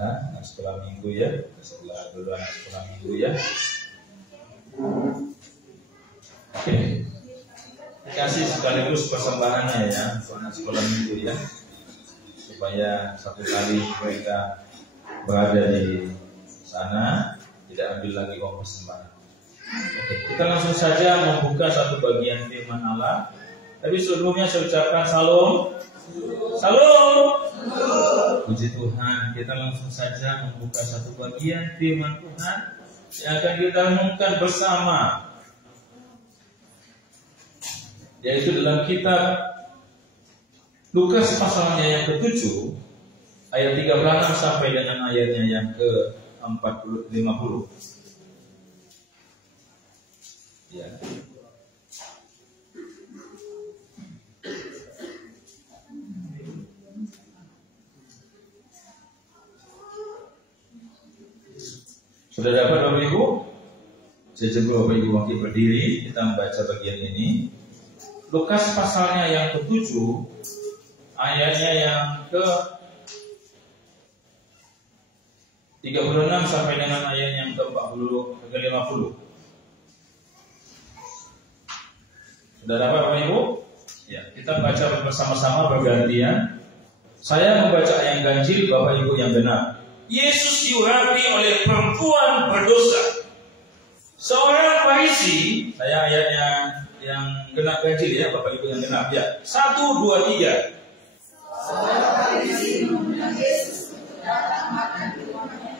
anak sekolah minggu ya, sekolah dulu anak sekolah minggu ya. Oke, kasih sekaligus persembahannya ya untuk anak sekolah minggu ya, supaya satu kali mereka berada di sana tidak ambil lagi uang persembahan. Oke, kita langsung saja membuka satu bagian firman Allah. Tapi sebelumnya saya ucapkan salam. Salam. Puji Tuhan, kita langsung saja membuka satu bagian firman Tuhan yang akan kita renungkan bersama, yaitu dalam kitab Lukas pasalnya yang ke-7 ayat 36 sampai dengan ayatnya yang ke-50. Ya. Sudah dapat Bapak Ibu? Saya jemput Bapak Ibu wakil berdiri, kita membaca bagian ini. Lukas pasalnya yang ke-7 ayatnya yang ke-36 sampai dengan ayat yang ke-50. Sudah dapat Bapak Ibu? Ya, kita baca bersama-sama bergantian. Saya membaca yang ganjil, Bapak Ibu yang benar. Yesus diurapi oleh perempuan berdosa. Seorang Farisi, saya ayatnya yang genap ganjil ya, Bapak Ibu yang genap ya. 1, 2, 3. Seorang Farisi mengundang Yesus untuk datang makan di rumahnya.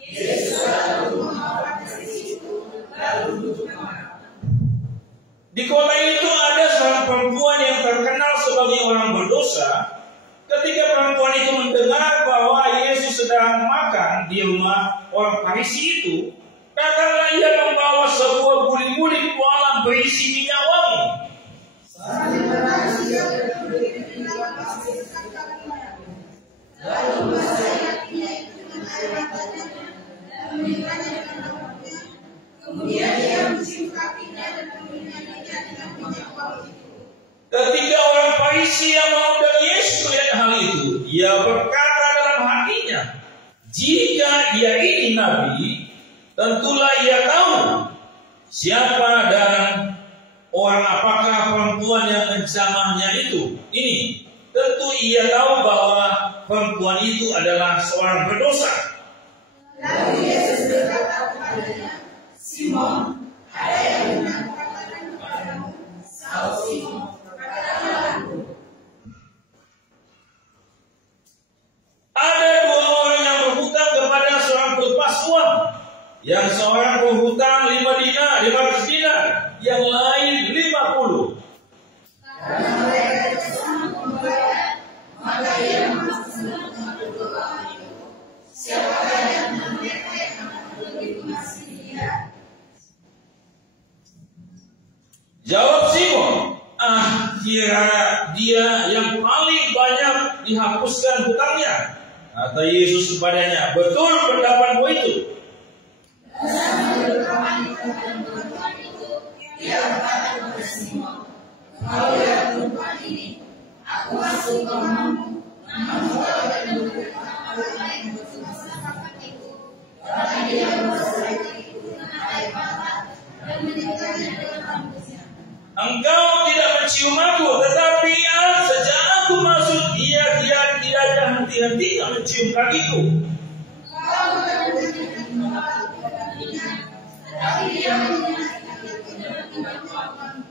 Yesus lalu mengawal dari situ, lalu duduk makan. Di kota itu ada seorang perempuan yang terkenal sebagai orang berdosa. Ketika perempuan itu mendengar bahwa Yesus sedang makan di rumah orang Farisi itu, datanglah ia membawa sebuah guling-guling kolam berisi minyak wangi. Sambil menangis ia berdiri di pinggir pasir dekat rumahnya. Lalu membasahi minyak itu dengan air matanya dan memintaknya dengan rambutnya. Kemudian ia mencium kakinya dan meminyanyinya dengan minyak wangi itu. Ketika orang Farisi yang mengundang Yesus melihat hal itu, ia berkata dalam hatinya, jika ia ini nabi, tentulah ia tahu siapa dan orang apakah perempuan yang menjamahnya itu. Ini tentu ia tahu bahwa perempuan itu adalah seorang berdosa. Lalu Yesus berkata kepadanya, Simon, ada yang mengatakan kepadamu, Saul Simon, katakanlah aku. Ada dua orang yang berhutang kepada seorang pelepas uang. Yang seorang berhutang 500 dinar, yang lain 50. Karena mereka bersama membayar, maka ia masuk senang mengambil dua orang itu. Siapakah yang mereka yang akan lebih mengasihi dia? Jawab Simon, kira dia yang paling banyak dihapuskan hutangnya. Kata Yesus kepadanya, betul pendapatmu itu. Dan sambil berkawan kepada perempuan itu, ia berkata kepada Simon, kalau lihat perempuan ini, aku masuk ke rumahmu, namun kau tidak memberikan orang lain untuk masakan itu, karena dia membasahi kakiku dengan air mata dan menyikatnya dengan rambutnya. Engkau tidak mencium aku, tetapi sejak aku masuk, ia tidak ada henti-hentinya mencium kakiku. Kau bukan memberikan kepala kepada dia, tetapi dia menyikatnya dengan tindak lakukan.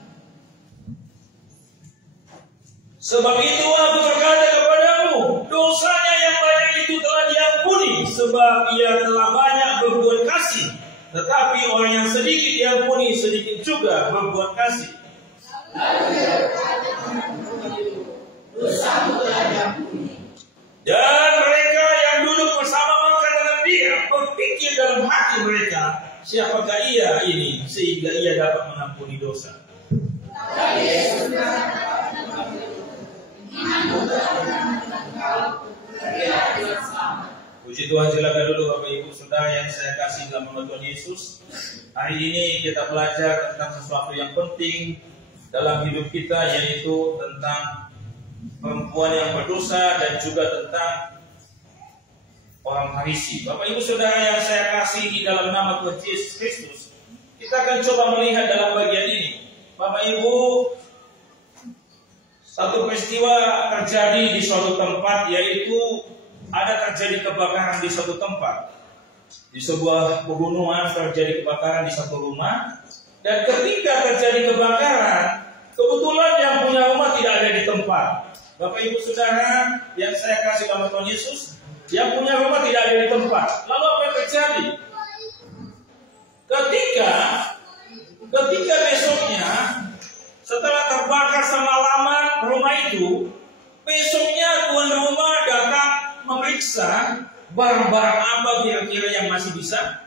Sebab itu aku berkata kepadamu, dosanya yang banyak itu telah diampuni, sebab ia telah banyak berbuat kasih. Tetapi orang yang sedikit diampuni, sedikit juga berbuat kasih. Lalu ia berkata kepada perempuan itu, dosamu telah diampuni. Dan mereka yang duduk bersama makan dengan dia berpikir dalam hati mereka, siapakah ia ini sehingga ia dapat mengampuni dosa. Tapi Yesus berkata kepada perempuan itu, imanmu telah menyelamatkan engkau, pergilah dengan selamat. Puji Tuhan, silakan dulu Bapak Ibu Saudara yang saya kasih dalam nama Tuhan Yesus. Hari ini kita belajar tentang sesuatu yang penting dalam hidup kita, yaitu tentang perempuan yang berdosa dan juga tentang orang Farisi. Bapak Ibu Saudara yang saya kasihi dalam nama Tuhan Yesus Kristus, kita akan coba melihat dalam bagian ini. Bapak Ibu, satu peristiwa terjadi di suatu tempat, yaitu ada terjadi kebakaran di suatu tempat. Di sebuah pegunungan terjadi kebakaran di satu rumah, dan ketika terjadi kebakaran, kebetulan yang punya rumah tidak ada di tempat. Bapak Ibu Saudara yang saya kasih dalam Tuhan Yesus, yang punya rumah tidak ada di tempat. Lalu apa yang terjadi? Ketika besoknya, setelah terbakar semalaman rumah itu, besoknya tuan rumah datang memeriksa barang-barang apa kira-kira yang masih bisa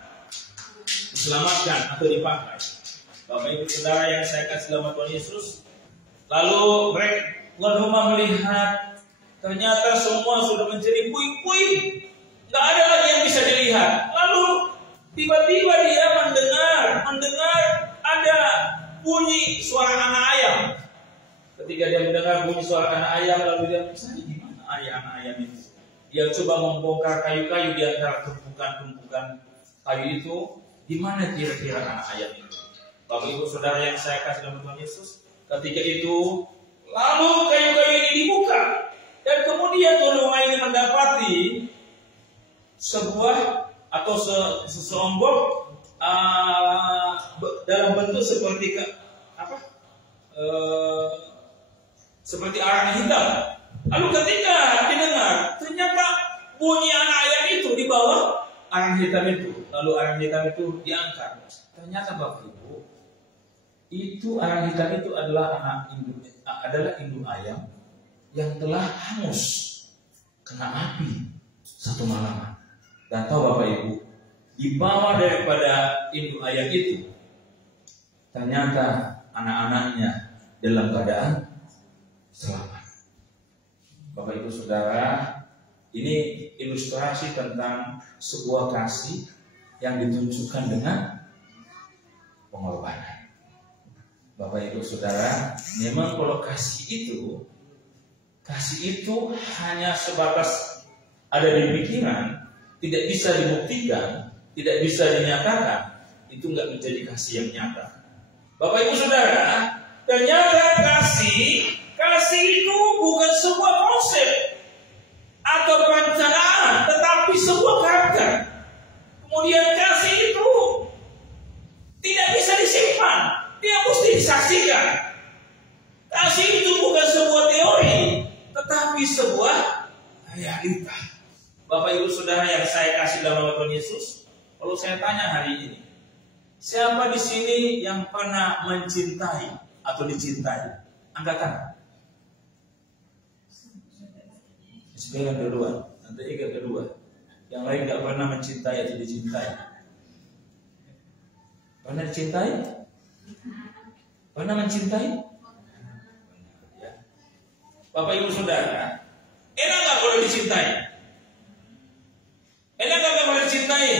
diselamatkan atau dipakai. Bapak Ibu Saudara yang saya kasih dalam Tuhan Yesus, lalu tuan rumah melihat ternyata semua sudah menjadi puing-puing, nggak ada lagi yang bisa dilihat. Lalu tiba-tiba dia mendengar ada bunyi suara anak ayam. Ketika dia mendengar bunyi suara anak ayam, lalu dia mencari di mana anak ayam itu. Dia coba membongkar kayu-kayu di antara tumpukan-tumpukan kayu itu, di mana kira-kira anak ayam itu. Bapak Ibu Saudara yang saya kasih dalam Tuhan Yesus, ketika itu lalu kayu-kayu ini dibuka, dan kemudian tuan rumah ini mendapati sebuah atau seseonggok dalam bentuk seperti seperti arang hitam. Lalu ketika didengar, ternyata bunyi anak ayam itu di bawah arang hitam itu. Lalu arang hitam itu diangkat. Ternyata Bapak Ibu, itu arang hitam itu adalah induk ayam yang telah hangus kena api satu malam. Dan tahu Bapak Ibu, di bawah daripada induk ayam itu, ternyata anak-anaknya dalam keadaan selamat. Bapak Ibu Saudara, ini ilustrasi tentang sebuah kasih yang ditunjukkan dengan pengorbanan. Bapak Ibu Saudara, memang kalau kasih itu hanya sebatas ada di pikiran, tidak bisa dibuktikan, tidak bisa dinyatakan, itu nggak menjadi kasih yang nyata. Bapak Ibu Saudara, ternyata kasih itu bukan sebuah konsep atau perencanaan, tetapi sebuah karakter. Kemudian kasih itu tidak bisa disimpan, dia mesti disaksikan. Kasih itu bukan sebuah teori, tetapi sebuah realita. Bapak Ibu Saudara yang saya kasih dalam nama Tuhan Yesus, kalau saya tanya hari ini, siapa di sini yang pernah mencintai atau dicintai? Angkat tangan. Sebenarnya kedua, nanti yang kedua. Yang lain nggak pernah mencintai atau dicintai. Pernah dicintai? Pernah mencintai? Ya. Bapak Ibu Saudara, enak nggak kalau dicintai? Enak nggak kalau dicintai?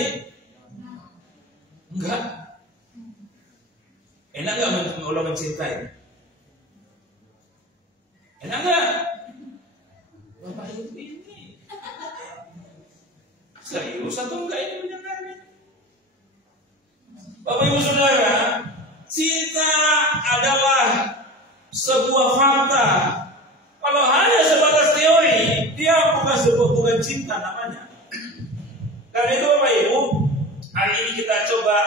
Enggak. Enak nggak kalau mencintai? Enak nggak? Bapak Ibu ini serius atau enggak ini mendengarnya? Bapak Ibu Saudara, cinta adalah sebuah fakta. Kalau hanya sebatas teori, dia bukan cinta namanya. Karena itu Bapak Ibu, hari ini kita coba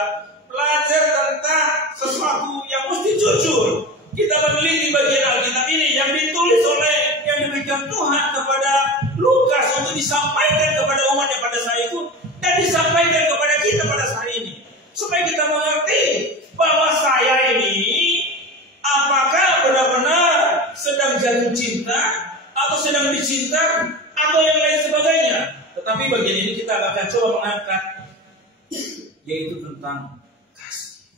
belajar tentang sesuatu yang mesti jujur. Kita meneliti bagian Alkitab ini yang ditulis yang diberikan Tuhan kepada Lukas untuk disampaikan kepada umatnya pada saat itu dan disampaikan kepada kita pada saat ini, supaya kita mengerti bahwa saya ini apakah benar-benar sedang jatuh cinta atau sedang dicinta atau yang lain sebagainya. Tetapi bagian ini kita akan coba mengangkat, yaitu tentang kasih.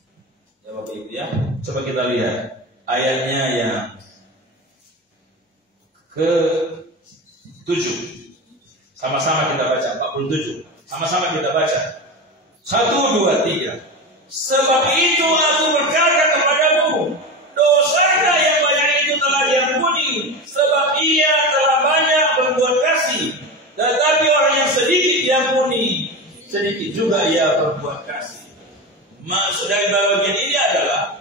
Ya Bapak Ibu ya, coba kita lihat ayatnya yang ke-7. Sama-sama kita baca 47. Sama-sama kita baca. 1, 2, 3. Sebab itu aku berkata kepadamu, dosa yang banyak itu telah diampuni, sebab ia telah banyak berbuat kasih. Tetapi orang yang sedikit diampuni sedikit juga ia berbuat kasih. Maksud dari bagian ini adalah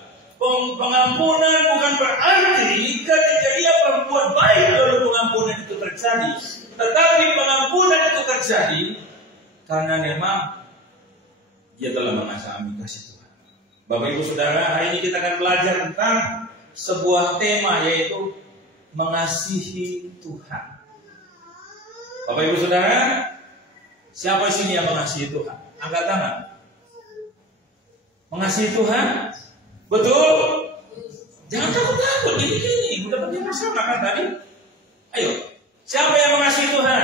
pengampunan bukan berarti ketika dia berbuat baik lalu pengampunan itu terjadi. Tetapi pengampunan itu terjadi karena memang dia telah mengalami kasih Tuhan. Bapak Ibu Saudara, hari ini kita akan belajar tentang sebuah tema, yaitu mengasihi Tuhan. Bapak Ibu Saudara, siapa sini yang mengasihi Tuhan? Angkat tangan. Mengasihi Tuhan? Betul? Jangan takut-takut, ini udah berdiri bersama kan tadi? Ayo, siapa yang mengasihi Tuhan?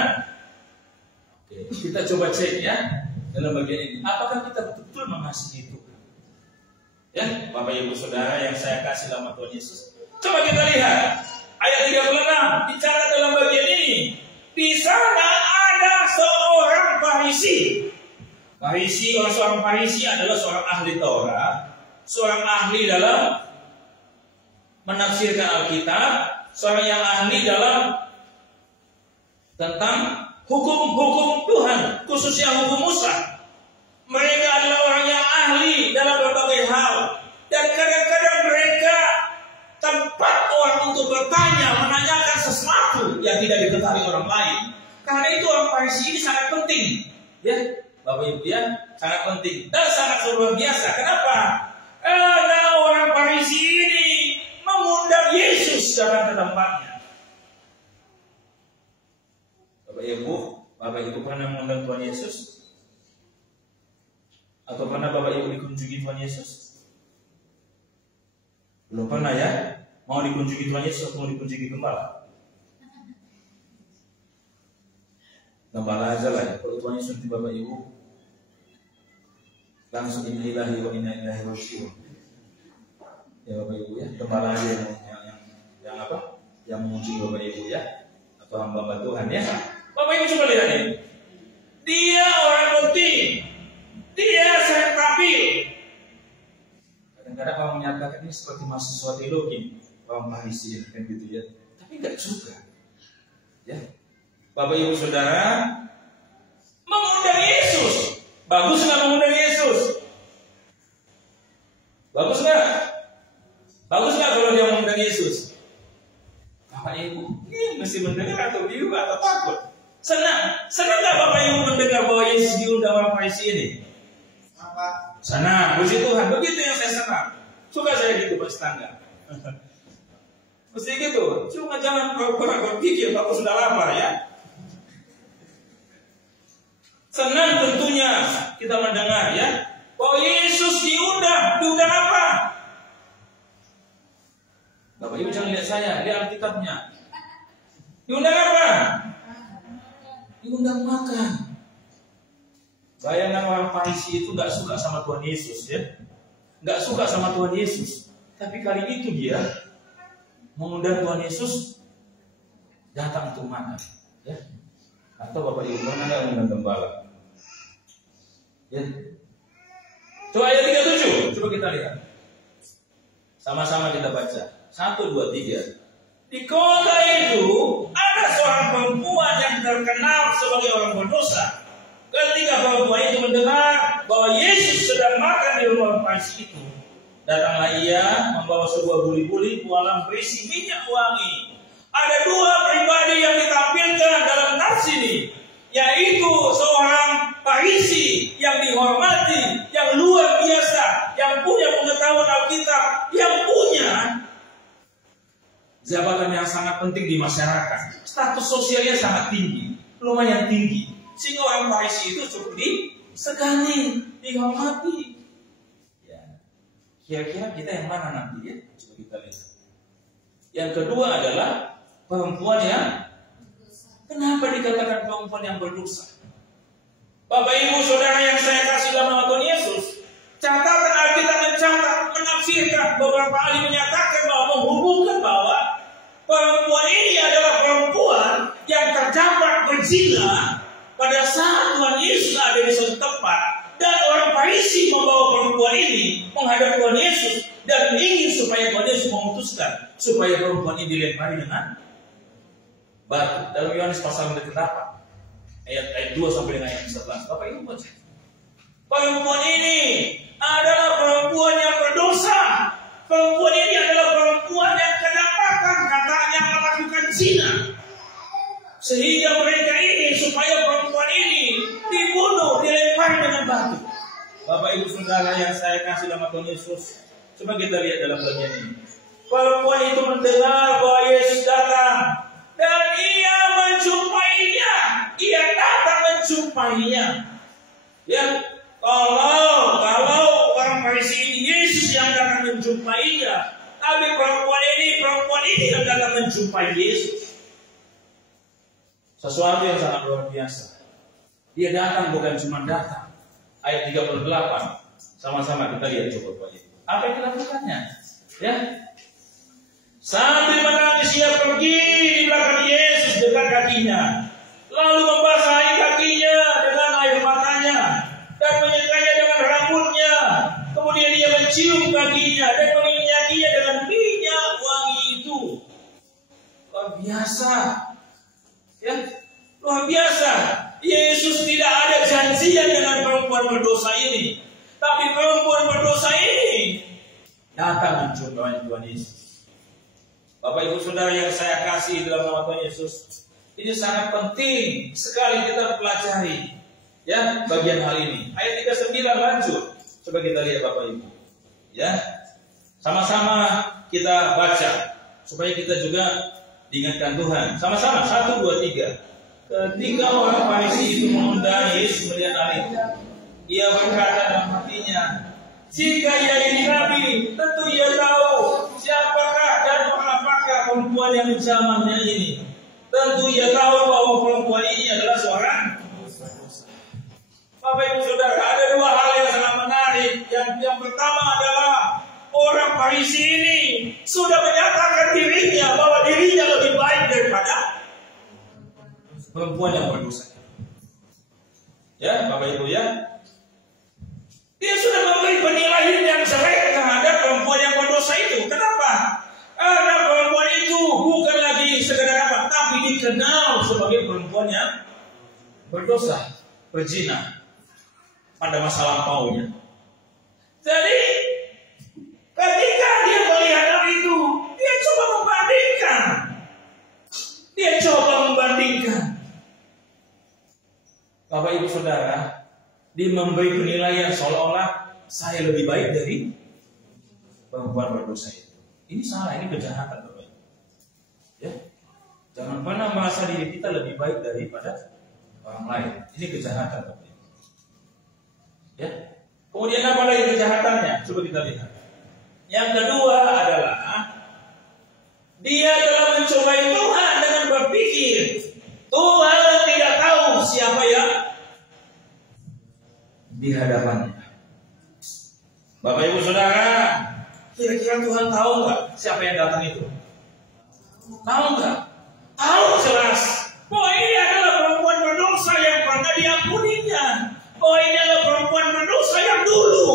Oke, kita coba cek ya dalam bagian ini. Apakah kita betul-betul mengasihi Tuhan? Ya, Bapak Ibu Saudara yang saya kasih dalam Tuhan Yesus. Coba kita lihat ayat 36 bicara dalam bagian ini. Di sana ada seorang Farisi. Seorang Farisi adalah seorang ahli Taurat, seorang ahli dalam menafsirkan Alkitab, seorang yang ahli dalam tentang hukum-hukum Tuhan, khususnya hukum Musa. Mereka adalah orang yang ahli dalam berbagai hal, dan kadang-kadang mereka tempat orang untuk bertanya, menanyakan sesuatu yang tidak diketahui orang lain. Karena itu orang Farisi ini sangat penting, ya Bapak Ibu ya, sangat penting dan sangat luar biasa. Kenapa? Karena orang Farisi ini mengundang Yesus datang ke tempatnya. Bapak Ibu pernah mengundang Tuhan Yesus? Atau pernah Bapak Ibu dikunjungi Tuhan Yesus? Belum pernah ya? Mau dikunjungi Tuhan Yesus atau mau dikunjungi gembala? Gembala aja lah ya. Kalau Tuhan Yesus nanti Bapak Ibu langsung innalillahi wa inna ilaihi raji'un. Ya Bapak Ibu ya, gembala aja yang apa? Yang mengunjungi Bapak Ibu ya, atau hamba Tuhan ya. Bapak Ibu coba lihat ini. Dia orang penting. Dia sangat tampil. Kadang-kadang orang menyatakan ini seperti mahasiswa teologi, orang Farisi kan gitu ya. Tapi enggak juga. Ya. Bapak Ibu Saudara, mengundang Yesus. Bagus enggak mengundang Yesus? Bagus enggak? Bagus enggak kalau dia mengundang Yesus? Bapak Ibu, ini mesti mendengar atau bingung atau takut? Senang enggak Bapak Ibu mendengar bahwa Yesus diundang orang Farisi ini? Senang, puji Tuhan. Begitu yang saya senang. Suka saya gitu bersetangga. Mesti gitu. Cuma jangan berpikir kalau sudah lapar ya. Senang tentunya kita mendengar ya bahwa Yesus diundang. Diundang apa? Bapak Ibu jangan lihat saya, lihat Alkitabnya. Diundang apa? Diundang makan. Bayangkan orang Farisi itu gak suka sama Tuhan Yesus ya, gak suka sama Tuhan Yesus. Tapi kali itu dia mengundang Tuhan Yesus datang untuk makan ya. Atau Bapak Ibu mana nggak mengundang gembala ya. Coba ayat 37, coba kita lihat. Sama-sama kita baca. 1, 2, 3. Di kota itu ada seorang perempuan yang terkenal sebagai orang berdosa. Ketika perempuan itu mendengar bahwa Yesus sedang makan di rumah Farisi itu, datanglah ia membawa sebuah buli-buli pualam berisi minyak wangi. Ada dua pribadi yang ditampilkan dalam nafs ini, yaitu seorang Farisi yang dihormati, yang luar biasa, yang punya pengetahuan Alkitab, yang punya jabatan yang sangat penting di masyarakat. Status sosialnya sangat tinggi, lumayan tinggi. Sehingga orang Farisi itu cukup disegani, dihormati. Ya. Kira-kira kita yang mana nanti ya? Coba kita lihat. Yang kedua adalah perempuan yang kenapa dikatakan perempuan yang berdosa? Bapak Ibu Saudara yang saya kasih dalam nama Tuhan Yesus, catatan Alkitab mencatat, menafsirkan, beberapa ahli menyatakan bahwa menghubungkan bahwa perempuan ini adalah perempuan yang terjebak berzina pada saat Tuhan Yesus ada di suatu tempat, dan orang Farisi membawa perempuan ini menghadap Tuhan Yesus dan ingin supaya Tuhan Yesus memutuskan supaya perempuan ini dilempari dengan batu. Dalam Yohanes pasal yang ke-8 ayat 2 sampai dengan ayat 11. Bapak Ibu baca. Perempuan ini adalah perempuan yang berdosa. Perempuan ini adalah perempuan yang kedapatan katanya melakukan zina. Sehingga mereka ini, supaya perempuan ini dibunuh, dilempar dengan batu. Bapak Ibu Saudara yang saya kasih dalam Tuhan Yesus, coba kita lihat dalam bagian ini. Perempuan itu mendengar bahwa Yesus datang dan ia menjumpainya. Ia datang menjumpainya. Ya, kalau orang Farisi ini Yesus yang datang menjumpainya, tapi perempuan ini yang datang menjumpai Yesus. Sesuatu yang sangat luar biasa. Dia datang bukan cuma datang. Ayat 38. Sama-sama kita lihat coba Bapak Ibu. Apa yang dilakukannya? Ya. Sambil menangis ia pergi di belakang Yesus dekat kakinya, lalu membasahi kakinya dengan air matanya dan menyekanya dengan rambutnya. Kemudian dia mencium kakinya dan meminyakinya dengan minyak wangi itu. Luar biasa. Ya, luar biasa. Yesus tidak ada janjian dengan perempuan berdosa ini, tapi perempuan berdosa ini datang menjumpai Tuhan Yesus. Bapak Ibu Saudara yang saya kasih dalam nama Tuhan Yesus, ini sangat penting sekali kita pelajari ya bagian hal ini. Ayat 39 lanjut. Coba kita lihat Bapak Ibu. Ya. Sama-sama kita baca supaya kita juga diingatkan Tuhan. Sama-sama 1 2 3. Ketika orang Farisi itu mengundang Yesus melihat hal itu, ia berkata dalam hatinya, jika ia ini nabi, tentu ia tahu siapakah dan apakah perempuan yang menjamahnya ini. Tentu ia tahu bahwa perempuan ini adalah seorang berdosa. Bapak Ibu Saudara, ada dua hal yang sangat menarik. Yang pertama adalah orang Farisi ini sudah menyatakan dirinya bahwa dirinya lebih baik daripada perempuan yang berdosa. Ya, Bapak Ibu ya. Dia sudah memberi penilaian yang jelek terhadap perempuan yang berdosa itu. Kenapa? Karena perempuan itu bukan lagi sekedar apa, tapi dikenal sebagai perempuan yang berdosa, berzina pada masa lampaunya. Jadi, ketika dia melihat hal itu, dia coba membandingkan. Bapak Ibu Saudara, dia memberi penilaian seolah-olah saya lebih baik dari perempuan berdosa itu. Ini salah, ini kejahatan Bapak Ibu. Ya, jangan pernah merasa diri kita lebih baik daripada orang lain. Ini kejahatan Bapak Ibu. Ya, kemudian apa lagi kejahatannya? Coba kita lihat. Yang kedua adalah dia telah mencobai Tuhan dengan berpikir Tuhan tidak tahu siapa yang di hadapannya. Bapak Ibu Saudara, kira-kira Tuhan tahu nggak siapa yang datang itu? Tahu nggak? Tahu jelas. Bahwa ini adalah perempuan berdosa yang pernah diampuninya. Bahwa ini adalah perempuan berdosa yang dulu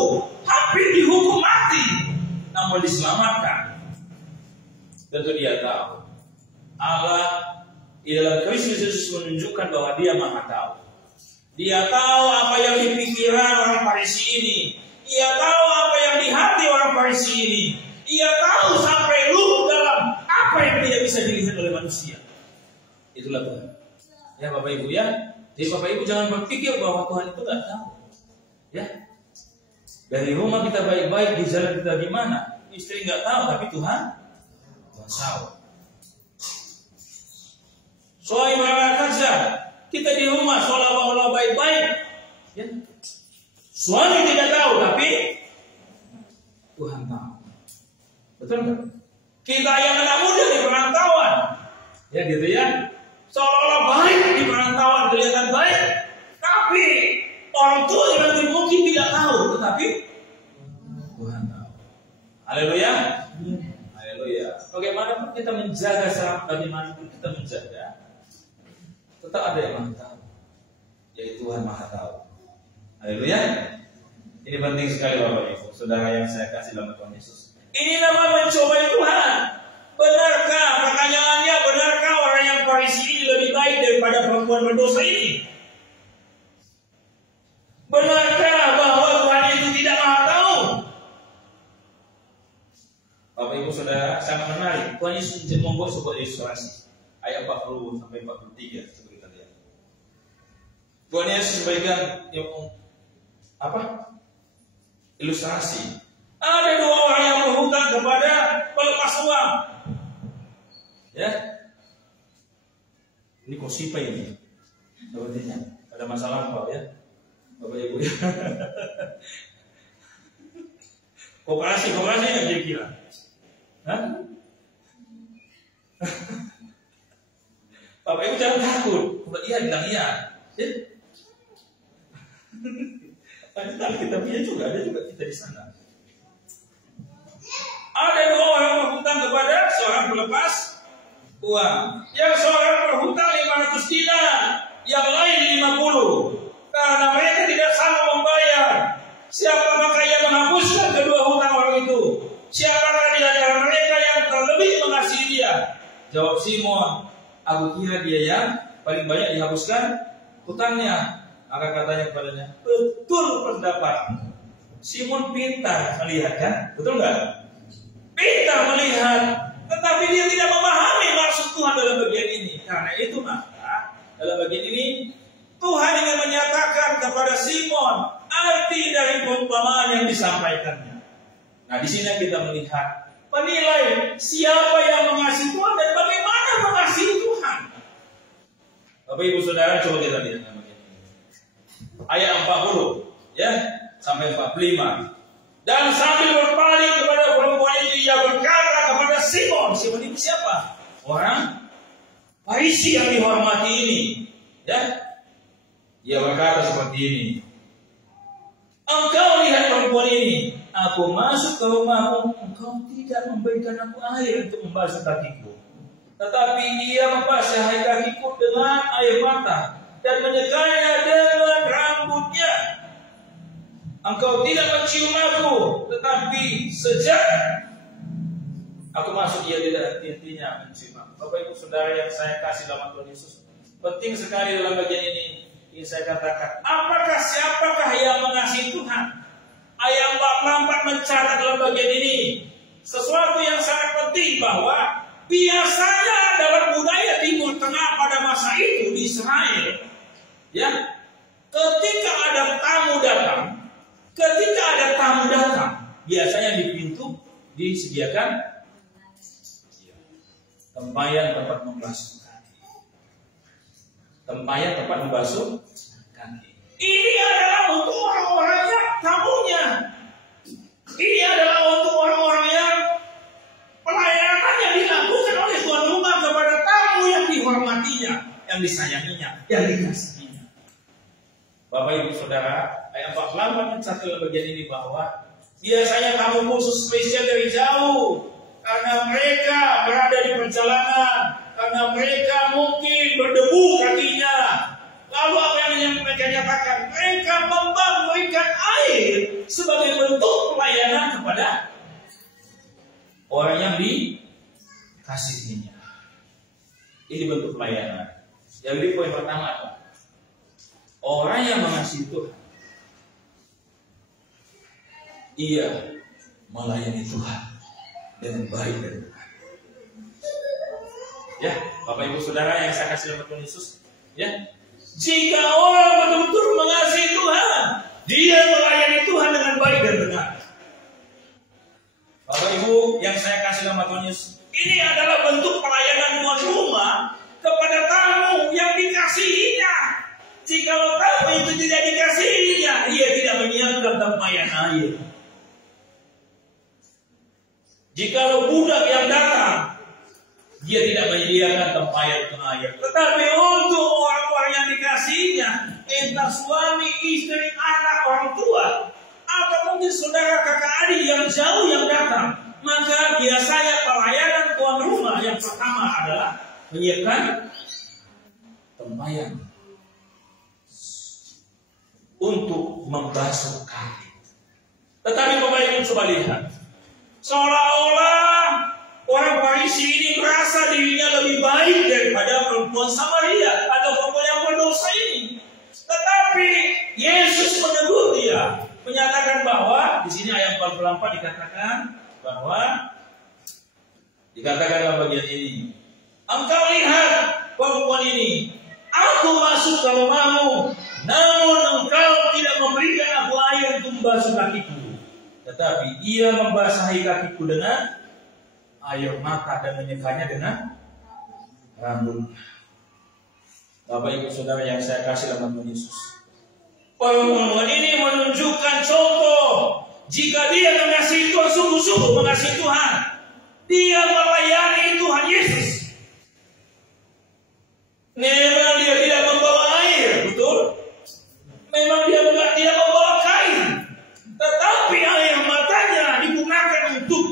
hampir dihukum mati, namun diselamatkan. Tentu dia tahu. Allah di dalam Kristus Yesus menunjukkan bahwa dia maha tahu. Dia tahu apa yang dipikiran orang Farisi ini. Dia tahu apa yang di hati orang Farisi ini. Dia tahu sampai lubuk dalam apa yang tidak bisa dilihat oleh manusia. Itulah Tuhan. Ya Bapak Ibu ya. Jadi Bapak Ibu jangan berpikir bahwa Tuhan itu nggak tahu. Ya. Dari rumah kita baik-baik, di jalan kita gimana, istri nggak tahu, tapi Tuhan tahu. Suami berangkat kerja, kita di rumah seolah-olah baik-baik. Ya. Suami tidak tahu, tapi Tuhan tahu. Betul nggak? Kita yang anak muda di perantauan, ya gitu ya, seolah-olah baik di perantauan, kelihatan baik, tapi orang tua yang mungkin tidak tahu, tetapi Tuhan tahu. Haleluya. Haleluya. Bagaimanapun kita menjaga, bagaimanapun kita menjaga, tetap ada yang maha tahu, yaitu Tuhan maha tahu. Haleluya. Ini penting sekali Bapak Ibu, saudara yang saya kasih dalam Tuhan Yesus. Ini nama mencobai Tuhan. Benarkah, pertanyaannya, benarkah orang yang Farisi ini lebih baik daripada perempuan berdosa ini? Benarkah bahwa Ibu Saudara, sangat menarik. Tuhan Yesus membuat sebuah ilustrasi. Ayat 40 sampai 43 coba kita lihat. Tuhan Yesus memberikan ilustrasi. Ada dua orang yang berhutang kepada pelepas uang. Ya. Ini kok siapa ini? Sepertinya ada masalah Pak ya. Bapak Ibu ya. Koperasi nggak kira-kira? Hah? Bapak Ibu jangan takut. Iya bilang iya. Ya? Kita punya juga, ada juga kita di sana. Ada dua orang berhutang kepada seorang pelepas uang. Yang seorang berhutang 500 dinar, yang lain 50. Karena mereka tidak sanggup membayar. Siapa maka yang menghapuskan kedua hutang orang itu? Siapakah di antara mereka yang terlebih mengasihi dia? Jawab Simon, aku kira dia yang paling banyak dihapuskan hutangnya. Maka katanya kepadanya, betul pendapat. Simon pintar melihat kan? Betul nggak? Pintar melihat, tetapi dia tidak memahami maksud Tuhan dalam bagian ini. Karena itu maka dalam bagian ini Tuhan ingin menyatakan kepada Simon arti dari perumpamaan yang disampaikannya. Nah, di sini kita melihat menilai siapa yang mengasihi Tuhan dan bagaimana mengasihi Tuhan. Bapak Ibu Saudara, coba kita lihat ayat 40 ya sampai 45. Dan sambil berpaling kepada perempuan itu, ia berkata kepada Simon. Simon itu siapa? Orang Farisi yang dihormati ini. Ya, ia berkata seperti ini. Engkau lihat perempuan ini. Aku masuk ke rumahmu, engkau tidak memberikan aku air untuk membasuh kakiku. Tetapi ia membasahi kakiku dengan air mata dan menyekanya dengan rambutnya. Engkau tidak mencium aku, tetapi sejak aku masuk ia tidak henti-hentinya mencium aku. Bapak Ibu Saudara yang saya kasih dalam Tuhan Yesus, penting sekali dalam bagian ini saya katakan, siapakah yang mengasihi Tuhan? Ayat 44 mencatat dalam bagian ini sesuatu yang sangat penting, bahwa biasanya dalam budaya Timur Tengah pada masa itu di Israel, ya, ketika ada tamu datang, biasanya di pintu disediakan tempayan tempat membasuh kaki. Ini adalah untuk orang-orang yang tamunya. Ini adalah untuk orang-orang yang pelayanan yang dilakukan oleh tuan rumah kepada tamu yang dihormatinya, yang disayanginya, yang dikasihinya. Bapak Ibu Saudara, ayat 48 mencatat dalam bagian ini bahwa biasanya tamu khusus spesial dari jauh, karena mereka berada di perjalanan, karena mereka mungkin berdebu kakinya. Lalu apa yang mereka nyatakan? Mereka memberikan air sebagai bentuk pelayanan kepada orang yang dikasihinya. Ini bentuk pelayanan. Jadi poin pertama adalah orang yang mengasihi Tuhan, ia melayani Tuhan dengan baik dan benar. Ya, Bapak Ibu Saudara yang saya kasih dalam Tuhan Yesus, ya. Jika orang betul-betul mengasihi Tuhan, dia melayani Tuhan dengan baik dan benar. Bapak Ibu yang saya kasih dalam Tuhan Yesus, ini adalah bentuk pelayanan tuan rumah kepada tamu yang dikasihinya. Jikalau tamu itu tidak dikasihinya, ia tidak menyiapkan tempayan air. Jikalau budak yang datang, dia tidak menyediakan tempayan air. Tetapi untuk orang-orang yang dikasihinya, entah suami, istri, anak, orang tua, atau mungkin saudara, kakak, adik yang jauh yang datang, maka biasanya pelayanan tuan rumah yang pertama adalah menyiapkan tempayan untuk membasuh kaki. Tetapi Bapak Ibu coba lihat, seolah-olah orang Farisi ini merasa dirinya lebih baik daripada perempuan Samaria atau perempuan yang berdosa ini. Tetapi Yesus menegur dia, menyatakan bahwa di sini ayat 44 dikatakan bahwa Dikatakan dalam bagian ini, engkau lihat perempuan ini, aku masuk ke rumahmu, namun engkau tidak memberikan aku air untuk membasuh kakiku. Tetapi ia membasahi kakiku dengan air mata dan menyekanya dengan rambut. Bapak Ibu Saudara yang saya kasih dalam Tuhan Yesus, perempuan ini menunjukkan contoh jika dia mengasihi Tuhan, sungguh-sungguh mengasihi Tuhan, dia melayani Tuhan Yesus. Memang dia tidak membawa air, betul? Memang dia tidak membawa kain, tetapi air matanya digunakan untuk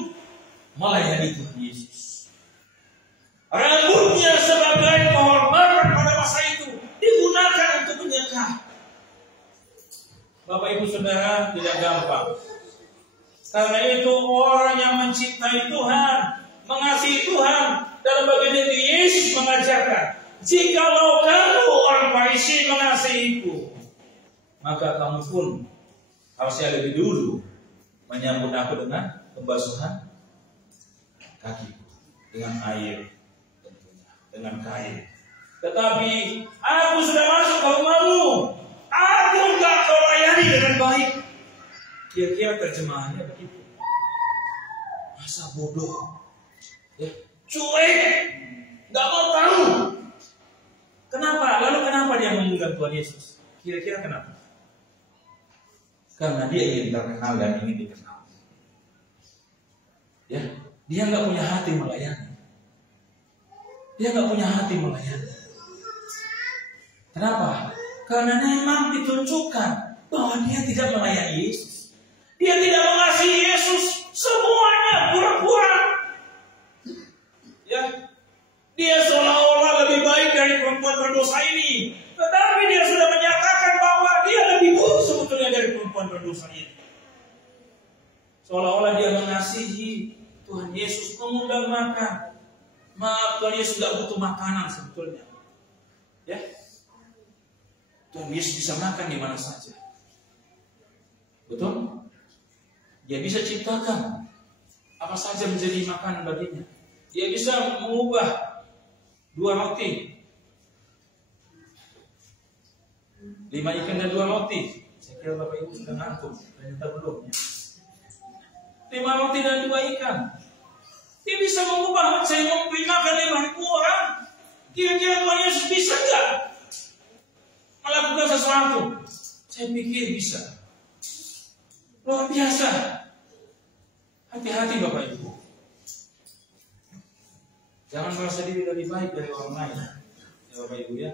melayani Tuhan Yesus. Rambutnya sebagai penghormatan pada masa itu digunakan untuk menyeka. Bapak Ibu Saudara, tidak gampang. Karena itu orang yang mencintai Tuhan, mengasihi Tuhan, dalam bagian ini Yesus mengajarkan, jikalau kamu orang Farisi mengasihiku, maka kamu pun harusnya lebih dulu menyambut aku dengan pembasuhan kakiku dengan air, dengan kain. Tetapi aku sudah masuk ke rumahmu, aku enggak kau layani dengan baik. Kira-kira terjemahannya begitu. Masa bodoh, ya, cuek, nggak mau tahu. Kenapa? Lalu kenapa dia mengundang Tuhan Yesus? Kira-kira kenapa? Karena dia ingin terkenal dan ingin dikenal. Ya, dia nggak punya hati melayani. Dia nggak punya hati melayani. Kenapa? Karena memang ditunjukkan bahwa dia tidak melayani Yesus. Dia tidak mengasihi Yesus. Semuanya pura-pura. Ya, dia seolah-olah lebih baik dari perempuan berdosa ini. Tetapi dia sudah menyatakan bahwa dia lebih buruk sebetulnya dari perempuan berdosa ini. Seolah-olah dia mengasihi Tuhan Yesus, mengundang makan. Maaf, Tuhan Yesus tidak butuh makanan sebetulnya. Ya, Tuhan Yesus bisa makan di mana saja. Betul? Dia bisa ciptakan apa saja menjadi makanan baginya. Dia bisa mengubah 2 roti, 5 ikan dan 2 roti. Saya kira Bapak Ibu sudah ngantuk, ternyata belum. 5 roti dan 2 ikan. Dia bisa mengubah, saya memberi makan 5.000 orang. Kira-kira Tuhan Yesus bisa nggak melakukan sesuatu? Saya pikir bisa. Luar biasa. Hati-hati Bapak Ibu. Jangan merasa diri lebih baik dari orang lain. Ya Bapak Ibu ya.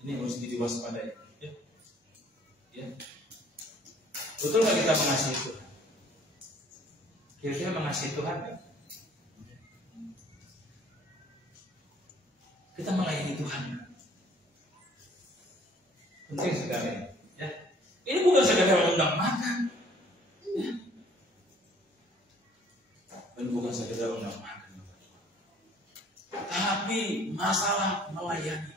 Ini harus diwaspadai. Ya. Ya. Betul nggak kita mengasihi Tuhan? Kira-kira mengasihi Tuhan nggak? Kita melayani Tuhan. Penting sekali. Ya. Ini bukan sekedar undang makan. Ya. Dan bukan sekedar undang makan. Tapi masalah melayani.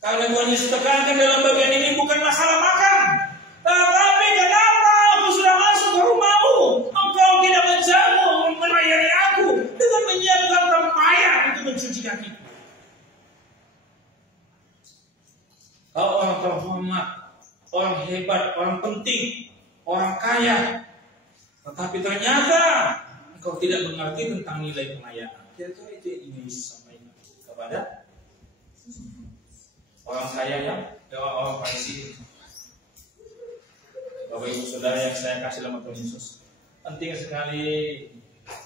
Karena Tuhan Yesus tekankan dalam bagian ini bukan masalah makan. Tetapi kenapa aku sudah masuk ke rumahmu, engkau tidak menjamu melayani aku dengan menyiapkan tempayan untuk mencuci kakiku. Kau orang terhormat, orang hebat, orang penting, orang kaya, tetapi ternyata engkau tidak mengerti tentang nilai pelayanan. Kira-kira itu yang ingin disampaikan kepada orang kaya yang orang Farisi. Bapak Ibu Saudara yang saya kasih dalam Tuhan Yesus, penting sekali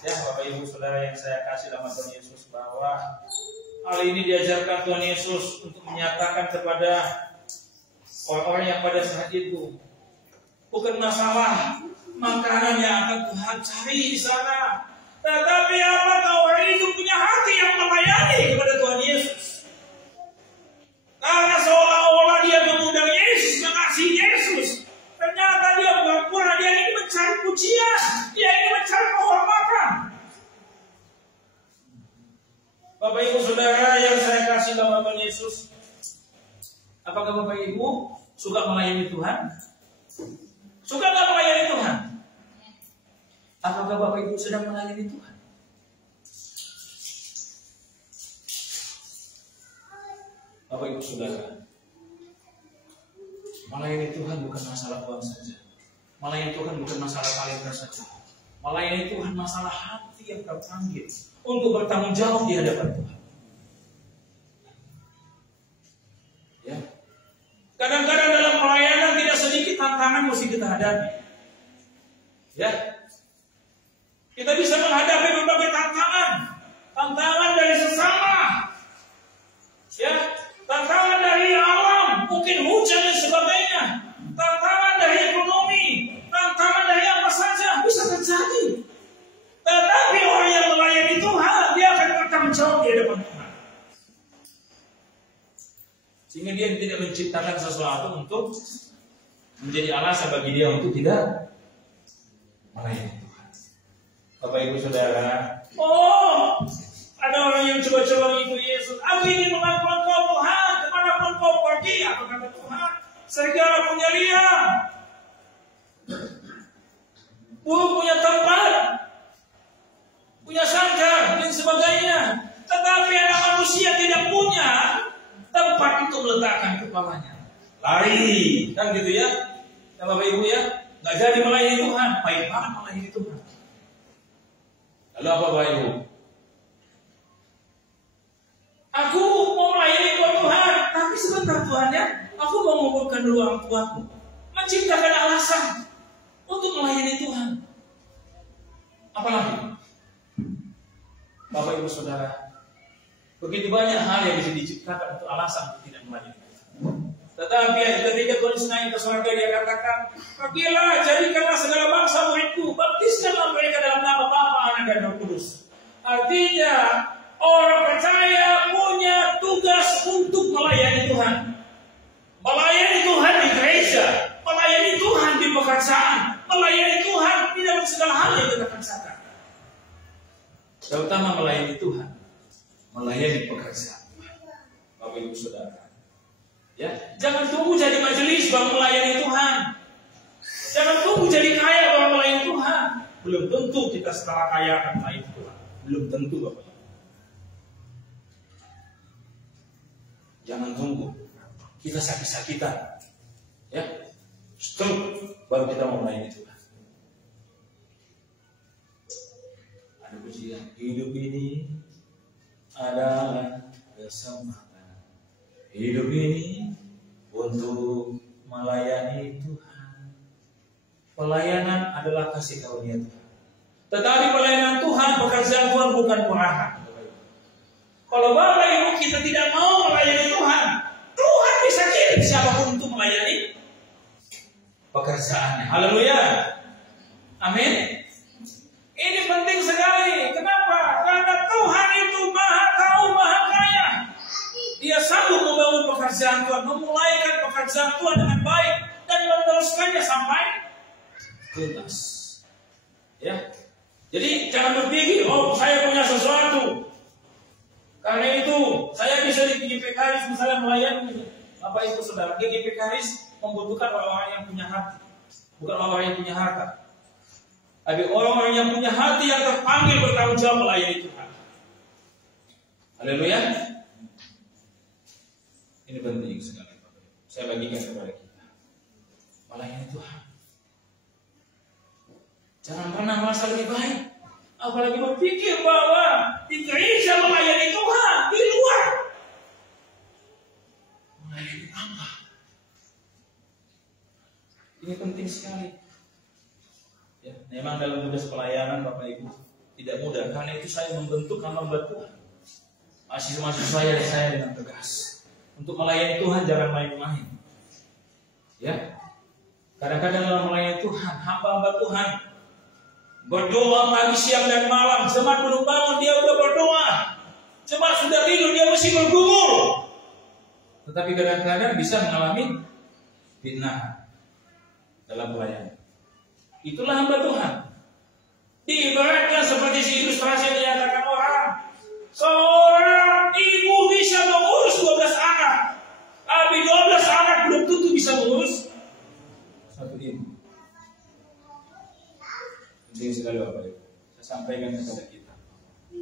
ya Bapak Ibu Saudara yang saya kasih dalam Tuhan Yesus, bahwa hal ini diajarkan Tuhan Yesus untuk menyatakan kepada orang-orang yang pada saat itu bukan masalah makanan yang akan Tuhan cari di sana, tetapi apakah orang itu punya hati yang melayani kepada Tuhan Yesus. Karena seolah-olah dia mengundang Yesus, mengasihi Yesus, ternyata dia pura-pura dia ingin mencari pujian, dia ingin mencari penghormatan. Bapak Ibu Saudara yang saya kasih dalam Tuhan Yesus, apakah Bapak Ibu suka melayani Tuhan? Suka nggak melayani Tuhan? Apakah Bapak Ibu sedang melayani Tuhan? Bapak Ibu Saudara, melayani Tuhan bukan masalah uang saja. Melayani Tuhan bukan masalah kalender saja. Melayani Tuhan masalah hati yang terpanggil untuk bertanggung jawab di hadapan Tuhan. Ya. Kadang-kadang dalam pelayanan tidak sedikit tantangan mesti kita hadapi. Ya. Kita bisa menghadapi berbagai tantangan. Tantangan dari sesama. Ya. Tantangan dari alam, mungkin hujan dan sebagainya. Tantangan dari ekonomi, tantangan dari apa saja bisa terjadi. Tetapi orang yang melayani Tuhan, dia akan bertanggung jawab di hadapan Tuhan. Sehingga dia tidak menciptakan sesuatu untuk menjadi alasan bagi dia untuk tidak melayani Tuhan. Bapak Ibu Saudara, ada orang yang coba-coba itu Yesus. Aku ingin mengaku Engkau Tuhan, kemanapun kau pergi, aku kata Tuhan. Serigala punya liang, burung punya tempat, punya sangkar dan sebagainya. Tetapi anak manusia tidak punya tempat untuk meletakkan kepalanya. Lari, kan gitu ya? Ya Bapak Ibu ya, nggak jadi melayani Tuhan, baik banget melayani Tuhan. Lalu apa Bapak Ibu? Aku mau melayani Tuhan, tapi sebentar Tuhan ya, aku mau mengumpulkan dulu orang tuaku, menciptakan alasan untuk melayani Tuhan. Apalagi, Bapak Ibu Saudara, begitu banyak hal yang bisa diciptakan untuk alasan untuk tidak melayani Tuhan. Tetapi ketika Tuhan naik ke surga, dia katakan, pergilah, jadikanlah segala bangsa muridku, baptiskanlah mereka dalam nama Bapa, Anak dan Roh Kudus. Artinya, orang percaya punya tugas untuk melayani Tuhan. Melayani Tuhan di gereja, melayani Tuhan di pekerjaan, melayani Tuhan di dalam segala hal yang kita kerjakan. Terutama melayani Tuhan, melayani pekerjaan. Bapak Ibu Saudara, ya, jangan tunggu jadi majelis baru melayani Tuhan. Jangan tunggu jadi kaya baru melayani Tuhan. Belum tentu kita setelah kaya akan melayani Tuhan. Belum tentu Bapak Ibu. Jangan tunggu kita sakit-sakitan, ya, stroke baru kita mau melayani Tuhan. Ada pujian, hidup ini adalah kesempatan. Hidup ini untuk melayani Tuhan. Pelayanan adalah kasih karunia Tuhan. Tetapi pelayanan Tuhan, pekerjaan Tuhan bukan murahan. Kalau Bapak Ibu kita tidak mau melayani Tuhan, Tuhan bisa kirim siapapun untuk melayani pekerjaannya. Haleluya. Amin. Ini penting sekali. Kenapa? Karena Tuhan itu Maha Tahu, Maha Kaya. Dia sanggup membangun pekerjaan Tuhan, memulaikan pekerjaan Tuhan dengan baik dan meneruskannya sampai tuntas. Ya. Jadi jangan berpikir, saya punya sesuatu. Karena itu, saya bisa di GGP Karis misalnya melayani. Bapak Ibu Saudara, GGP Karis membutuhkan orang-orang yang punya hati, bukan orang-orang yang punya harta. Tapi orang-orang yang punya hati yang terpanggil bertanggung jawab melayani Tuhan. Haleluya. Ini penting sekali, Bapak Ibu. Saya bagikan kepada kita. Melayani Tuhan. Jangan pernah merasa lebih baik. Apalagi berpikir bahwa di gereja melayani Tuhan, di luar melayani Allah. Ini penting sekali. Ya, memang dalam tugas pelayanan Bapak Ibu tidak mudah. Karena itu saya membentuk hamba Tuhan. Mahasiswa saya dengan tegas untuk melayani Tuhan, jangan main-main. Ya, kadang-kadang dalam melayani Tuhan, hamba-hamba Tuhan berdoa pagi, siang, dan malam. Jemaat belum bangun, dia udah berdoa. Jemaat sudah tidur, dia mesti bergumul. Tetapi kadang-kadang bisa mengalami fitnah dalam pelayanan. Itulah hamba Tuhan. Diibaratkan seperti si ilustrasi yang dikatakan orang. Seorang ibu bisa mengurus 12 anak. Tapi 12 anak belum tentu bisa mengurus satu ibu. Penting sekali Bapak Ibu. Saya sampaikan kepada kita.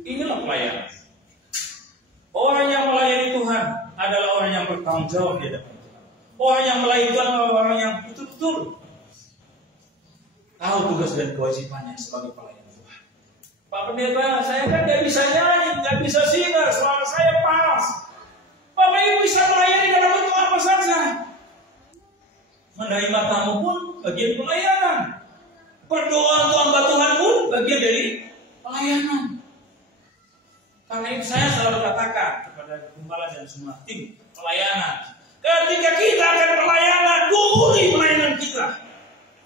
Inilah pelayanan. Orang yang melayani Tuhan adalah orang yang bertanggung jawab di hadapan Tuhan. Orang yang melayani Tuhan adalah orang yang betul-betul tahu tugas dan kewajibannya sebagai pelayan Tuhan. Pak Pendeta, saya kan nggak bisa nyanyi, nggak bisa sinar, suara saya panas. Bapak Ibu bisa melayani dalam bentuk apa saja. Menerima tamu pun bagian pelayanan. Berdoa untuk hamba Tuhan pun bagian dari pelayanan. Karena itu saya selalu katakan kepada gembala dan semua tim pelayanan, ketika kita akan pelayanan, gumuli pelayanan kita.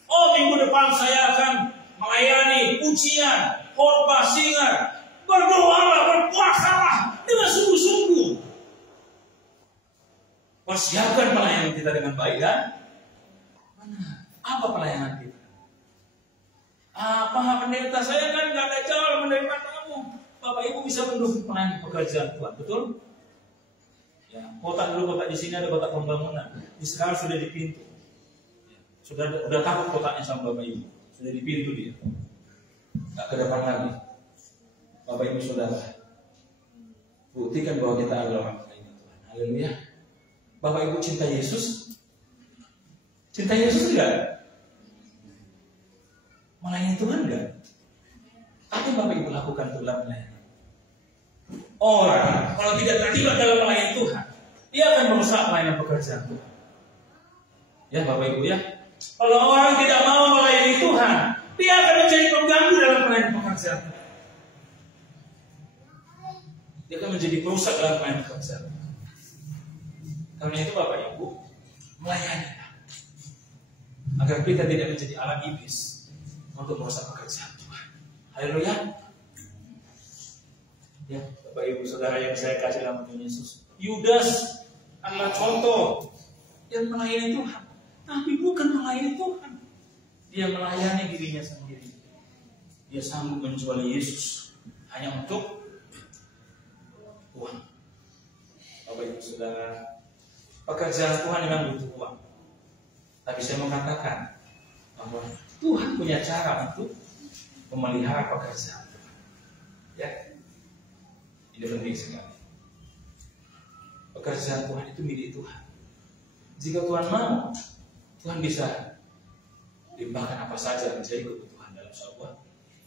Oh, minggu depan saya akan melayani ujian, khotbah, singar. Berdoalah, berpuasalah dengan sungguh-sungguh. Persiapkan pelayanan kita dengan baik dan mana? Apa pelayanan kita? Pak Pendeta, saya kan nggak ada jawab menerima tamu. Bapak Ibu bisa mendukung pelayanan pekerjaan Tuhan, betul? Ya, kotak dulu, kotak di sini ada kotak pembangunan. Sekarang sudah di pintu. Sudah takut kotaknya sama Bapak Ibu. Sudah di pintu dia. Nggak ke depan lagi. Bapak Ibu Saudara, buktikan bahwa kita adalah orang pelayan Tuhan. Haleluya. Bapak Ibu cinta Yesus? Cinta Yesus enggak? Melayani Tuhan enggak? Apa yang Bapak Ibu lakukan untuk melayani? Orang kalau tidak terlibat dalam melayani Tuhan, dia akan merusak pelayanan pekerjaan Tuhan. Ya Bapak Ibu ya. Kalau orang tidak mau melayani Tuhan, dia akan menjadi pengganggu dalam pelayanan pekerjaan Tuhan. Dia akan menjadi perusak dalam pelayanan pekerjaan Tuhan. Karena itu Bapak Ibu, melayani agar kita tidak menjadi alat iblis untuk merusak pekerjaan Tuhan. Haleluya. Ya, Bapak Ibu Saudara yang saya kasih dalam Tuhan Yesus, Yudas adalah contoh yang melayani Tuhan, tapi bukan melayani Tuhan. Dia melayani dirinya sendiri. Dia sanggup menjual Yesus hanya untuk uang. Bapak Ibu Saudara, pekerjaan Tuhan memang butuh uang. Tapi saya mau katakan bahwa Tuhan punya cara untuk memelihara pekerjaan Tuhan. Ya, ini penting sekali. Pekerjaan Tuhan itu milik Tuhan. Jika Tuhan mau, Tuhan bisa limpahkan apa saja menjadi kebutuhan dalam sebuah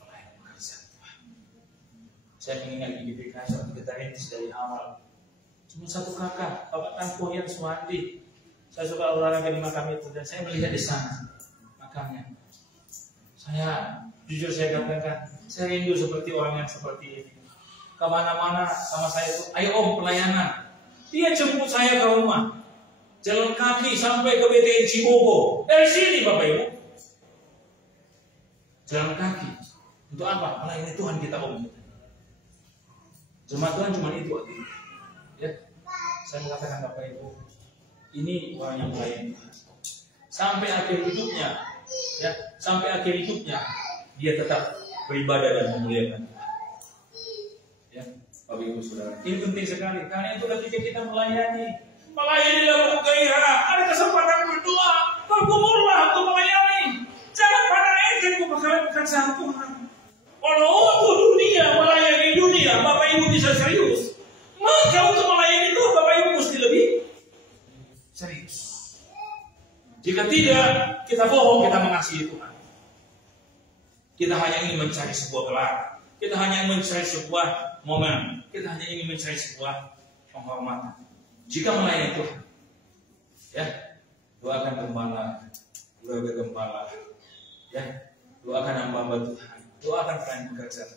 pelayanan pekerjaan Tuhan. Saya mengingat di GBK waktu kita rintis dari awal. Cuma satu kakak, Bapak Tangkuh yang Suwandi. Saya suka olahraga di makam itu dan saya melihat di sana makamnya. Saya jujur saya katakan, saya rindu seperti orang yang seperti ini. Kemana-mana sama saya itu, ayo om pelayanan. Dia jemput saya ke rumah, jalan kaki sampai ke BTN Cibogo. Dari sini Bapak Ibu, jalan kaki. Untuk apa? Melayani Tuhan kita om. Jemaat Tuhan cuma itu artinya. Ya, saya mengatakan Bapak Ibu, ini orang yang melayani Tuhan. Sampai akhir hidupnya, ya, sampai akhir hidupnya dia tetap beribadah dan memuliakan Tuhan. Ya, Bapak Ibu Saudara, ini penting sekali. Karena itu ketika kita melayani dalam gairah, ada kesempatan berdoa, bergumullah untuk melayani. Jangan pada akhir pekerjaan Tuhan. Kalau untuk dunia melayani dunia, Bapak Ibu bisa serius. Maka untuk melayani Tuhan, Bapak Ibu mesti lebih serius. Jika tidak, kita bohong, kita mengasihi Tuhan. Kita hanya ingin mencari sebuah gelar. Kita hanya ingin mencari sebuah momen. Kita hanya ingin mencari sebuah penghormatan. Jika melayani Tuhan, ya, doakan gembala, keluarga gembala, ya, doakan hamba-hamba Tuhan, doakan pelayan pekerjaan.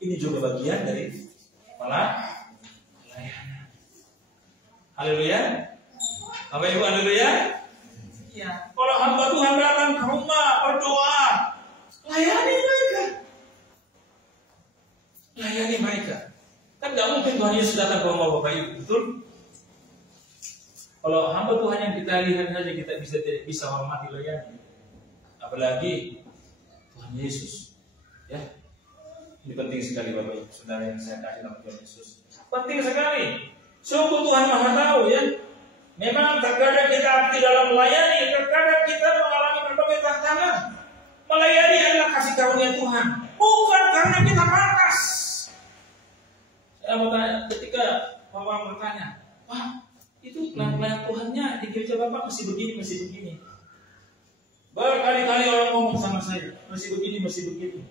Ini juga bagian dari pelayanan. Haleluya. Bapak Ibu, haleluya. Ya, kalau hamba Tuhan datang ke rumah berdoa, layani mereka. Layani mereka. Kan nggak mungkin Tuhan Yesus datang ke rumah Bapak Ibu, betul? Kalau hamba Tuhan yang kita lihat saja kita tidak bisa hormati layani, apalagi Tuhan Yesus. Ya, ini penting sekali Bapak Ibu Saudara yang saya kasih nama Tuhan Yesus. Penting sekali. Sungguh Tuhan Maha tahu ya. Memang terkadang kita aktif dalam melayani, terkadang kita mengalami berbagai tantangan. Melayani adalah kasih karunia Tuhan, bukan karena kita pantas. Saya mau tanya, ketika Bapak bertanya, Pak, itu pelayan Tuhannya di gereja Bapak masih begini, masih begini. Berkali-kali orang ngomong sama saya, masih begini, masih begini.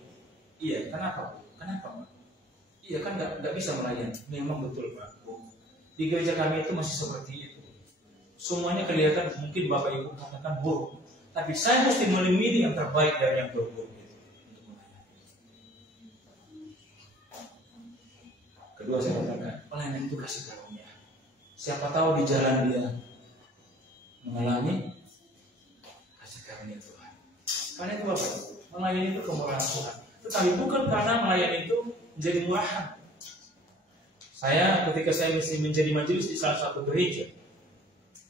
Iya, kenapa? Kenapa? Iya kan nggak bisa melayani. Memang betul Pak. Di gereja kami itu masih seperti itu. Semuanya kelihatan mungkin Bapak Ibu mengatakan buruk, tapi saya mesti memilih yang terbaik dari yang buruk itu untuk melayani. Kedua saya katakan, pelayanan itu kasih karunia. Siapa tahu di jalan dia mengalami kasih karunia Tuhan. Karena itu Bapak, melayani itu kemurahan Tuhan. Tetapi bukan karena melayani itu menjadi murahan. Saya ketika saya mesti menjadi majelis di salah satu gereja,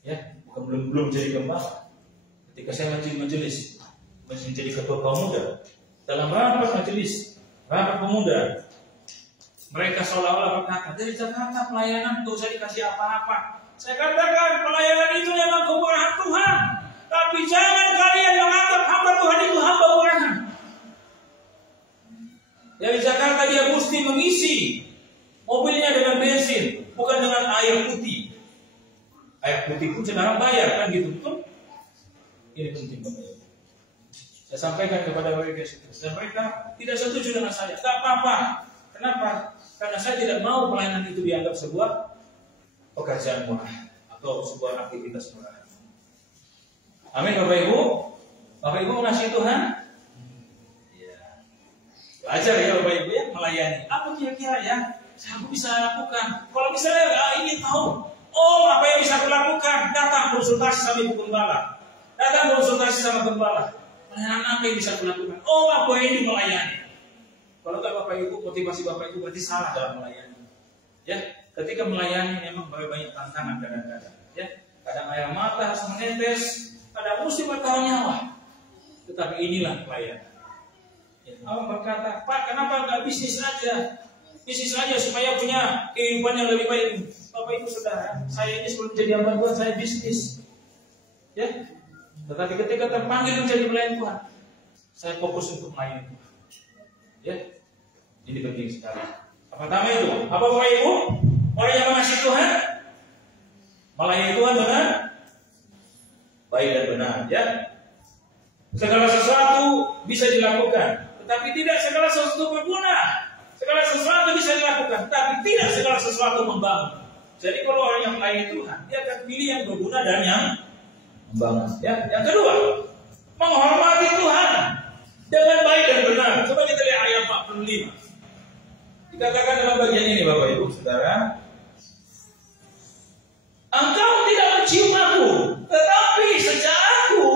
ya, bukan belum jadi gembala. Ketika saya majelis menjadi ketua pemuda, dalam rapat majelis, rapat pemuda, mereka seolah-olah berkata, dari Jakarta pelayanan tidak usah dikasih apa-apa. Saya katakan pelayanan itu memang kemurahan Tuhan, tapi jangan kalian menganggap hamba Tuhan itu hamba murahan. Dari Jakarta dia mesti mengisi mobilnya dengan bensin, bukan dengan air putih. Air putih pun sekarang bayar, kan gitu, betul? Ini penting banget. Saya sampaikan kepada mereka, dan mereka tidak setuju dengan saya. Tak apa-apa. Kenapa? Karena saya tidak mau pelayanan itu dianggap sebuah pekerjaan murah atau sebuah aktivitas murah. Amin, Bapak Ibu. Bapak Ibu mengasihi Tuhan. Belajar ya Bapak Ibu ya, melayani. Apa kira-kira yang aku bisa lakukan? Kalau misalnya ingin tahu, apa yang bisa aku lakukan? Datang konsultasi sama Ibu Gembala. Datang konsultasi sama Gembala. Pelayanan apa yang bisa aku lakukan? Aku ini melayani. Kalau tak Bapak Ibu, motivasi Bapak Ibu berarti salah dalam melayani. Ya, ketika melayani memang banyak tantangan kadang-kadang. Ya, kadang air mata harus menetes, kadang mesti bertaruh nyawa. Tetapi inilah pelayanan. Orang berkata, Pak, kenapa nggak bisnis aja? Bisnis aja supaya punya kehidupan yang lebih baik. Bapak Ibu Saudara, saya ini sebelum jadi hamba Tuhan, saya bisnis. Ya, tetapi ketika terpanggil menjadi pelayan Tuhan, saya fokus untuk melayani Tuhan. Ya, ini penting sekali. Apa pertama itu? Apa Bapak Ibu? Orang yang mengasihi Tuhan, melayani Tuhan dengan baik dan benar. Ya, segala sesuatu bisa dilakukan. Tapi tidak segala sesuatu berguna. Segala sesuatu bisa dilakukan, tapi tidak segala sesuatu membangun. Jadi kalau orang yang melayani Tuhan, dia akan pilih yang berguna dan yang membangun. Ya. Yang kedua, menghormati Tuhan dengan baik dan benar. Coba kita lihat ayat 45. Dikatakan dalam bagian ini Bapak Ibu Saudara, engkau tidak mencium aku, tetapi sejak aku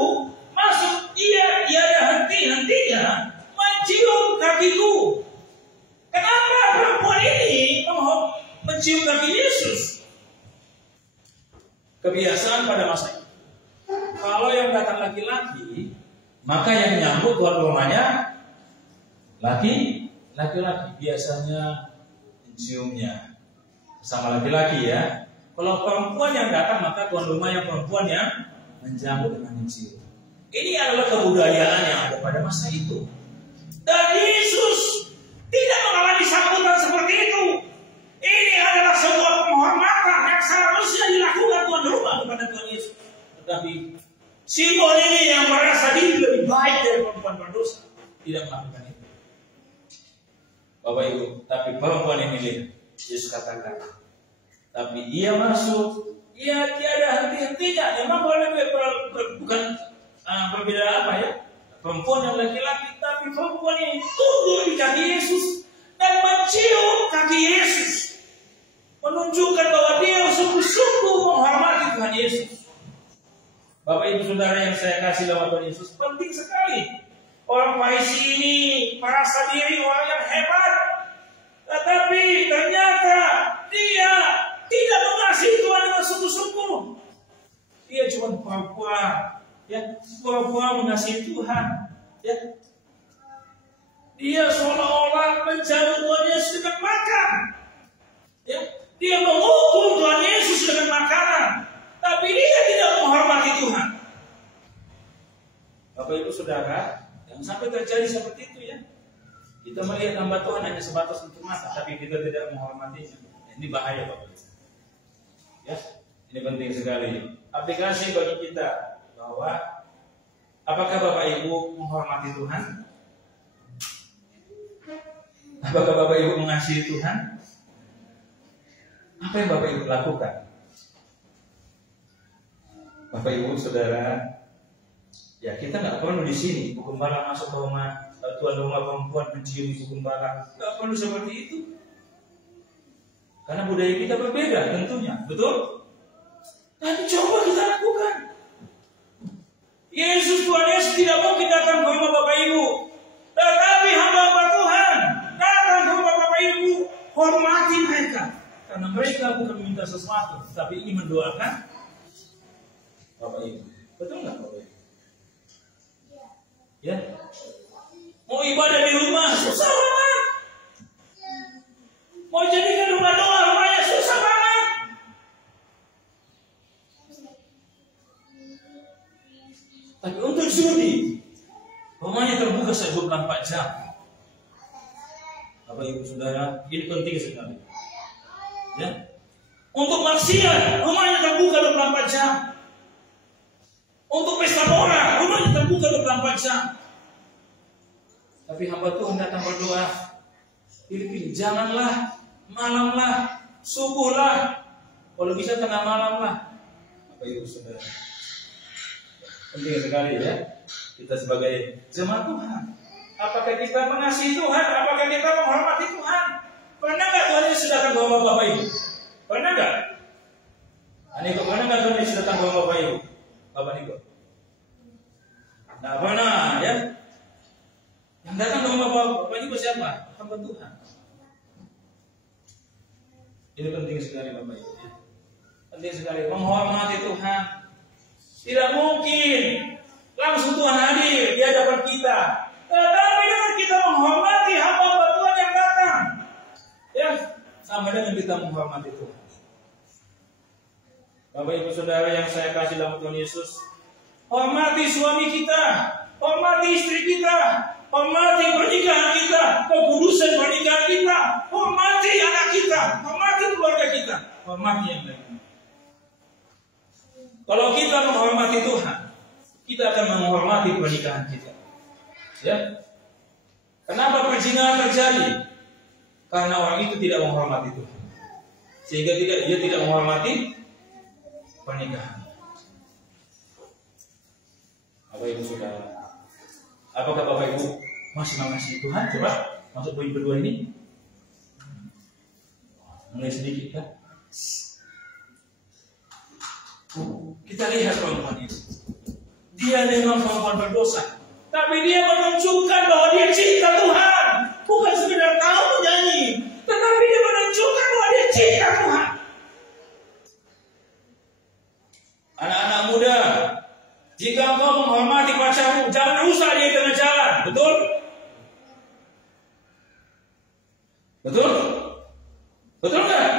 masuk tiada henti-hentinya mencium kakiku. Kenapa perempuan ini mencium kaki Yesus? Kebiasaan pada masa itu, kalau yang datang laki-laki, maka yang menyambut tuan rumahnya laki-laki. Biasanya menciumnya sama laki-laki ya. Kalau perempuan yang datang, maka tuan rumah yang perempuan yang menjamu dengan mencium. Ini adalah kebudayaan yang ada pada masa itu. Dan Yesus tidak mengalami sambutan seperti itu. Ini adalah sebuah penghormatan yang seharusnya dilakukan tuan rumah kepada Tuhan Yesus. Tetapi Simon ini yang merasa diri lebih baik dari perempuan berdosa tidak melakukan itu. Bapak Ibu, tapi perempuan ini lihat, Yesus katakan, tapi ia masuk, ia tiada henti-hentinya. Memang bukan berbeda apa ya? Perempuan yang laki-laki, tapi perempuan yang tunduk di kaki Yesus dan mencium kaki Yesus, menunjukkan bahwa dia sungguh-sungguh menghormati Tuhan Yesus. Bapak Ibu Saudara yang saya kasih dalam Tuhan Yesus, penting sekali. Orang Farisi ini merasa diri orang yang hebat, tetapi ternyata dia tidak mengasihi Tuhan dengan sungguh-sungguh. Dia cuma pura-pura, ya, pura-pura mengasihi Tuhan. Ya. Dia seolah-olah menjamu Tuhan Yesus dengan makan. Ya. Dia mengukur Tuhan Yesus dengan makanan, tapi dia tidak menghormati Tuhan. Bapak Ibu Saudara, Jangan sampai terjadi seperti itu ya. Kita melihat hamba Tuhan hanya sebatas untuk mata, tapi kita tidak menghormatinya. Ini bahaya Bapak. Ya, ini penting sekali. Aplikasi bagi kita bahwa apakah Bapak Ibu menghormati Tuhan? Apakah Bapak Ibu mengasihi Tuhan? Apa yang Bapak Ibu lakukan? Bapak Ibu Saudara, ya kita nggak perlu di sini Bu Gembala masuk ke rumah tuan rumah perempuan mencium Bu Gembala, nggak perlu seperti itu. Karena budaya kita berbeda tentunya, betul? Tapi coba kita lakukan. Yesus Tuhan Yesus tidak mungkin datang ke rumah Bapak Ibu, tetapi hamba-hamba Tuhan datang ke rumah Bapak Ibu, hormati mereka. Karena mereka bukan meminta sesuatu, tapi ingin mendoakan Bapak Ibu. Betul nggak Bapak Ibu? Ya. Mau ibadah di rumah susah banget. Mau jadikan rumah doa rumahnya susah banget. Tapi untuk studi rumahnya terbuka 24 jam. Bapak Ibu Saudara, ini penting sekali. Ya. Untuk maksiat rumahnya terbuka 24 jam. Untuk pesta pora rumahnya terbuka 24 jam. Tapi hamba Tuhan datang berdoa, pilih-pilih, janganlah malamlah, subuhlah, kalau bisa tengah malam lah. Bapak Ibu Saudara, penting sekali ya kita sebagai jemaat Tuhan. Apakah kita mengasihi Tuhan? Apakah kita menghormati Tuhan? Pernah nggak Tuhan Yesus datang ke rumah Bapak Ibu? Pernah nggak? Aniko, pernah nggak Tuhan Yesus datang ke rumah Bapak Ibu? Bapak Niko? Nah, pernah ya? Yang datang ke rumah Bapak Ibu siapa? Hamba Tuhan. Ini penting sekali Bapak Ibu ya. Penting sekali menghormati Tuhan. Tidak mungkin langsung Tuhan hadir di hadapan kita, tetapi dengan kita menghormati hamba Tuhan yang datang, ya sama dengan kita menghormati Tuhan. Bapak Ibu Saudara yang saya kasih dalam Tuhan Yesus, hormati suami kita, hormati istri kita, hormati pernikahan kita, kekudusan pernikahan kita, hormati anak kita, hormati keluarga kita, hormati yang lain. Kalau kita menghormati Tuhan, kita akan menghormati pernikahan kita. Ya. Kenapa perzinahan terjadi? Karena orang itu tidak menghormati Tuhan, sehingga dia tidak menghormati pernikahan. Bapak Ibu Saudara, apakah Bapak Ibu masih mengasihi Tuhan? Coba masuk poin kedua ini. Mulai sedikit ya. Kita lihat perempuan itu. Dia memang perempuan berdosa, tapi dia menunjukkan bahwa dia cinta Tuhan. Bukan sekedar tahu menyanyi, tetapi dia menunjukkan bahwa dia cinta Tuhan. Anak-anak muda, jika engkau menghormati pacarmu, jangan rusak dia di tengah jalan. Betul? Betul? Betul nggak?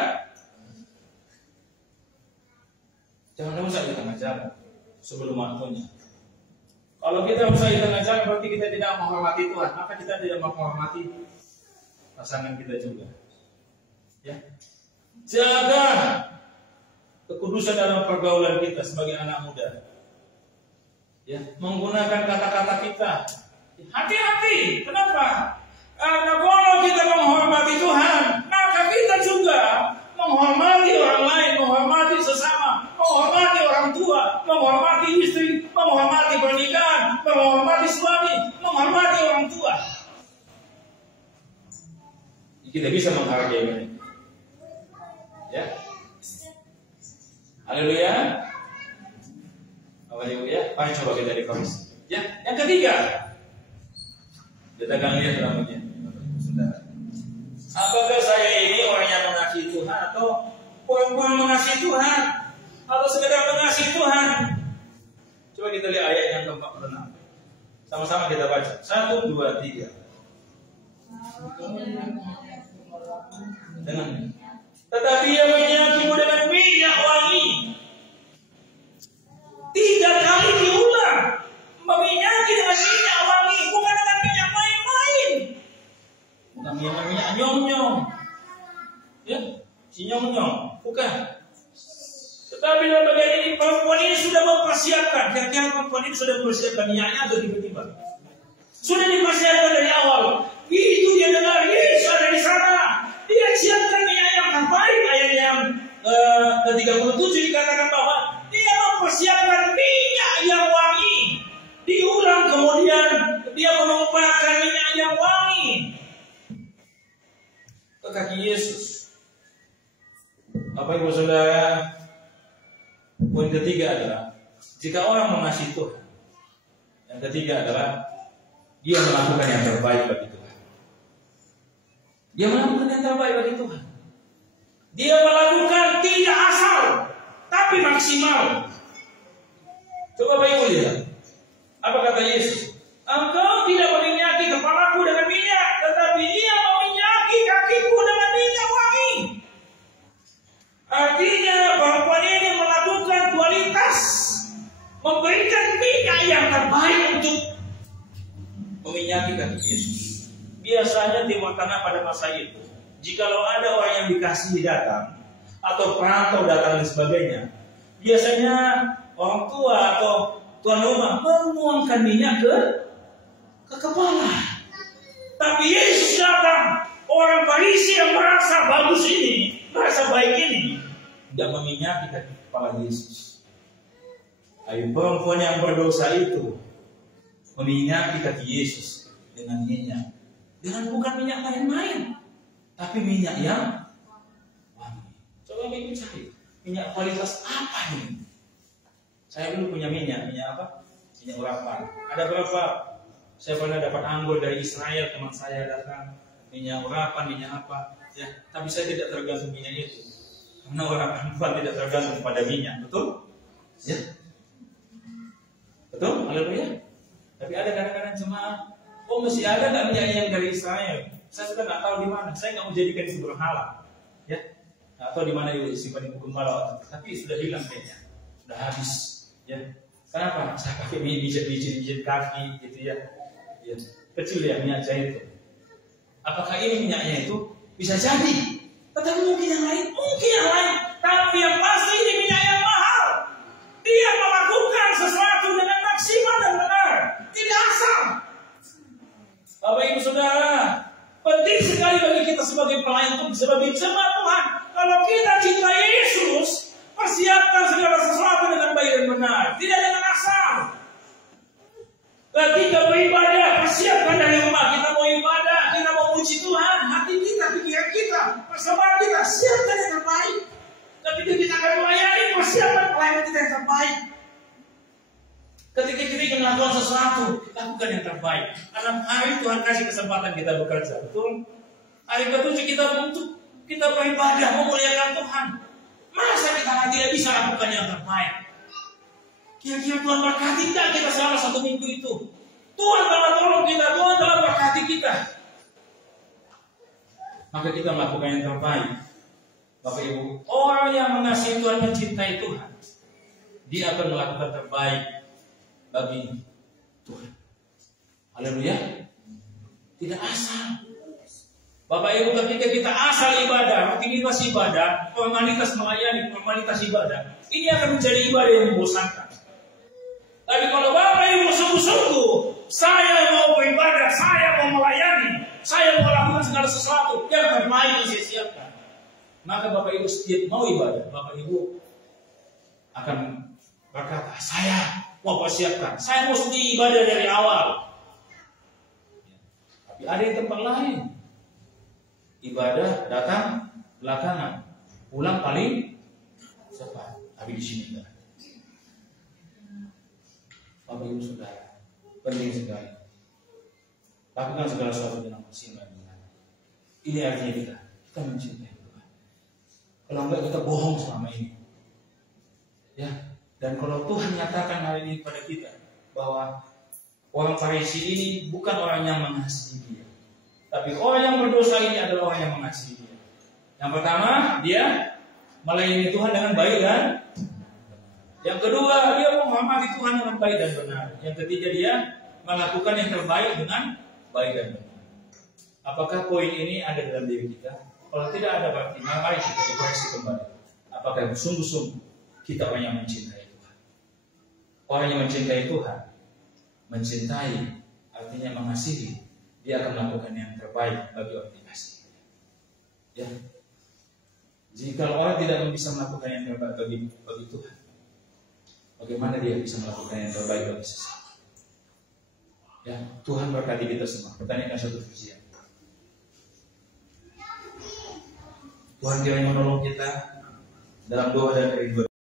Jangan rusak di tengah jalan sebelum waktunya. Kalau kita rusak di tengah jalan, berarti kita tidak menghormati Tuhan. Maka kita tidak menghormati pasangan kita juga. Ya, jaga kekudusan dalam pergaulan kita sebagai anak muda. Ya, menggunakan kata-kata kita. Hati-hati. Kenapa? Karena kalau kita menghormati Tuhan, maka kita juga menghormati orang lain, menghormati sesama, menghormati orang tua, menghormati istri, menghormati pernikahan, menghormati suami, menghormati orang tua. Kita bisa menghargai mereka. Ya. Haleluya. Haleluya. Mari coba kita dikomis. Ya, yang ketiga. Kita akan lihat namanya. Apakah saya ini orang yang mengasihi Tuhan atau orang mengasihi Tuhan atau sekedar mengasihi Tuhan? Coba kita lihat ayat yang ke-46. Sama-sama kita baca. 1, 2, 3. Dengan tetapi ia menyakimu dengan minyak wangi. 3 kali diulang. Meminyaki dengan minyak wangi. mempersiapkan. Kira-kira perempuan itu sudah mempersiapkan minyaknya atau tiba-tiba? Sudah dipersiapkan dari awal. Itu dia dengar Yesus ada di sana. Dia siapkan minyak yang terbaik. Ayat yang ke-37 dikatakan bahwa dia mempersiapkan minyak yang wangi. Diulang kemudian dia menumpahkan minyak yang wangi ke kaki Yesus. Bapak Ibu Saudara, poin ketiga adalah jika orang mengasihi Tuhan. Yang ketiga adalah dia melakukan yang terbaik bagi Tuhan. Dia melakukan yang terbaik bagi Tuhan. Dia melakukan tidak asal, tapi maksimal. Coba Bapak Ibu lihat. Apa kata Yesus? Engkau tidak meminyaki kepalaku dengan minyak, tetapi ia meminyaki kakiku dengan minyak wangi. Artinya perempuan ini melakukan kualitas, memberikan minyak yang terbaik untuk meminyaki kaki Yesus. Biasanya Timur Tengah pada masa itu, jikalau ada orang yang dikasihi datang atau perantau datang dan sebagainya, biasanya orang tua atau tuan rumah menuangkan minyak ke kepala. Tapi Yesus datang, orang Farisi yang merasa bagus ini, merasa baik ini, tidak meminyaki kaki kepala Yesus. Ayo perempuan yang berdosa itu meminyaki kaki Yesus dengan minyak, dengan bukan minyak main-main, tapi minyak yang wangi. Coba bikin cari minyak kualitas apa ini? Saya dulu punya minyak apa? Minyak urapan. Ada berapa? Saya pernah dapat anggur dari Israel, teman saya datang, minyak urapan, minyak apa? Ya, tapi saya tidak tergantung minyak itu, karena urapan Tuhan tidak tergantung pada minyak, betul? Ya, betul? Haleluya. Tapi ada kadang-kadang jemaat, mesti ada nggak minyak yang dari Israel? Saya sudah nggak tahu di mana. Saya nggak mau jadikan itu berhala, ya. Nggak tahu di mana disimpan di gembala, tapi sudah hilang kayaknya, sudah habis. Ya, kenapa? Saya pakai mijit kaki gitu ya. Ya, kecil ya minyak jahe itu. Apakah ini minyaknya itu? Bisa jadi. Tetapi mungkin yang lain, Tapi yang pasti ini minyak yang mahal. Dia melakukan sesuatu dengan maksimal dan benar, tidak asal. Bapak Ibu Saudara, penting sekali bagi kita sebagai pelayan Tuhan, sebagai jemaat Tuhan. Kalau kita cinta Yesus, persiapkan segala sesuatu dengan baik dan benar, tidak dengan asal. Ketika beribadah, persiapkan dari rumah. Kita mau ibadah, kita mau puji Tuhan, hati kita, pikiran kita, persembahan kita, siapkan yang terbaik. Ketika kita akan melayani, persiapkan pelayanan kita yang terbaik. Ketika kita ingin melakukan sesuatu, lakukan yang terbaik. Karena hari Tuhan kasih kesempatan kita bekerja, betul? Hari ke-7 kita untuk kita beribadah, memuliakan Tuhan. Masa kita tidak bisa lakukan yang terbaik? Kira-kira Tuhan berkati tidak kita selama 1 minggu itu? Tuhan telah tolong kita, Tuhan telah berkati kita. Maka kita melakukan yang terbaik. Bapak Ibu, orang yang mengasihi Tuhan, mencintai Tuhan, dia akan melakukan terbaik bagi Tuhan. Haleluya. Tidak asal. Bapak Ibu, ketika kita asal ibadah, rutinitas ibadah, formalitas melayani, formalitas ibadah, ini akan menjadi ibadah yang membosankan. Tapi kalau Bapak Ibu sungguh-sungguh, saya mau beribadah, saya mau melayani, saya mau lakukan segala sesuatu yang terbaik yang saya siapkan, maka Bapak Ibu setiap mau ibadah, Bapak Ibu akan berkata, saya mau persiapkan, saya mau studi ibadah dari awal. Tapi ada yang tempat lain, ibadah datang belakangan, pulang paling cepat. Tapi di sini enggak. Bapak Ibu Saudara, penting sekali. Lakukan segala sesuatu dengan maksimal. Ini artinya kita mencintai Tuhan. Kalau enggak kita bohong selama ini. Ya, dan kalau Tuhan nyatakan hari ini kepada kita bahwa orang Farisi ini bukan orang yang mengasihi Dia, tapi orang yang berdosa ini adalah orang yang mengasihi Dia. Yang pertama, dia melayani Tuhan dengan baik dan yang kedua, dia menghormati Tuhan dengan baik dan benar. Yang ketiga, dia melakukan yang terbaik dengan baik dan benar. Apakah poin ini ada dalam diri kita? Kalau tidak ada, berarti mari kita dikoreksi kembali. Apakah sungguh-sungguh kita orang yang mencintai Tuhan? Orang yang mencintai Tuhan, mencintai artinya mengasihi, dia akan melakukan yang terbaik bagi orang yang dikasihi. Ya. Jika orang tidak bisa melakukan yang terbaik bagi Tuhan, bagaimana dia bisa melakukan yang terbaik bagi sesama? Ya, Tuhan berkati kita semua. Pertanyakan satu pujian. Tuhan kiranya menolong kita dalam doa dan kerinduan.